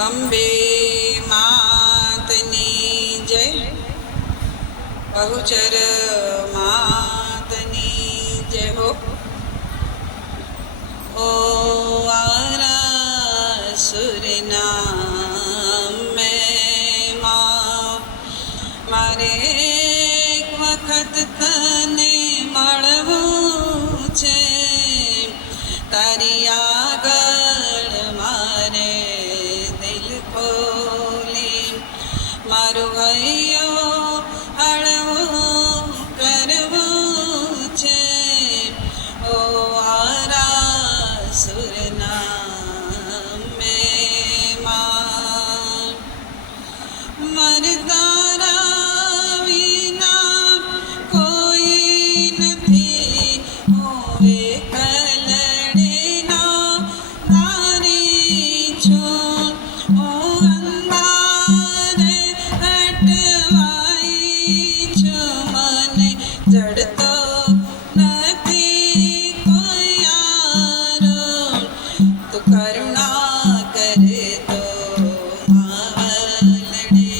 અંબે માતની જય, બહુચર માતની જય હો. ઓ વારા સુરના મેં મારે એક વખત તને મળવું છે, તારી આગળ મારે દિલ ખોલી મારું હૈયો હળવું કરવું છે. ઓ વારા સુરના મેં મારે તારા વિના કોઈ નથી, હું એકલડીનો નારી છું. હું અંધારે અટવાઈ છું, મને જડતો નથી કોઈ યારો. તું કરુણા કરે તો માવલડે,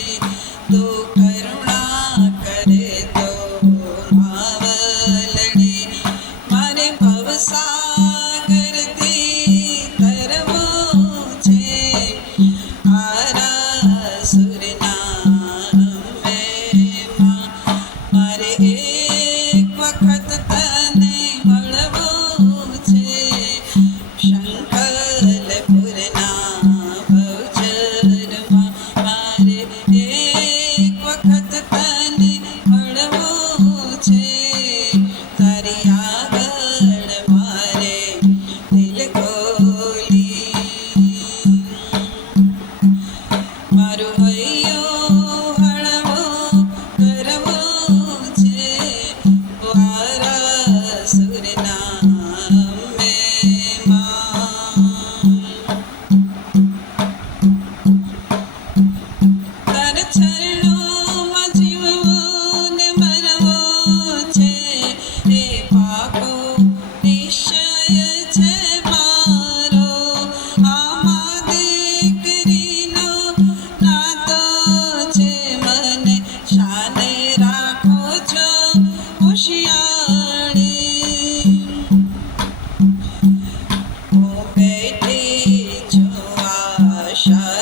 તું કરુણા કરે તો માવલડે. મારે ભવસાગરથી તરવું છે, આરા સુરના મેં મારે એક વખત તને મળવું છે. શંકરપુરના બહુચરમાં મારે એક વખત તને મળવું છે, તારી આગળ મારે દિલ ખોલી મારું હૈયો હળવો કરવું છે. વારા સુરના મેં તારા ચરણોમાં જીવવું ને મરવું છે, એ પાકો નિશ્ચય છે મારો. આમાં દીકરીનો નાતો છે, મને શાને રાખો છો હોશિયારી. હું બેઠી છું આશા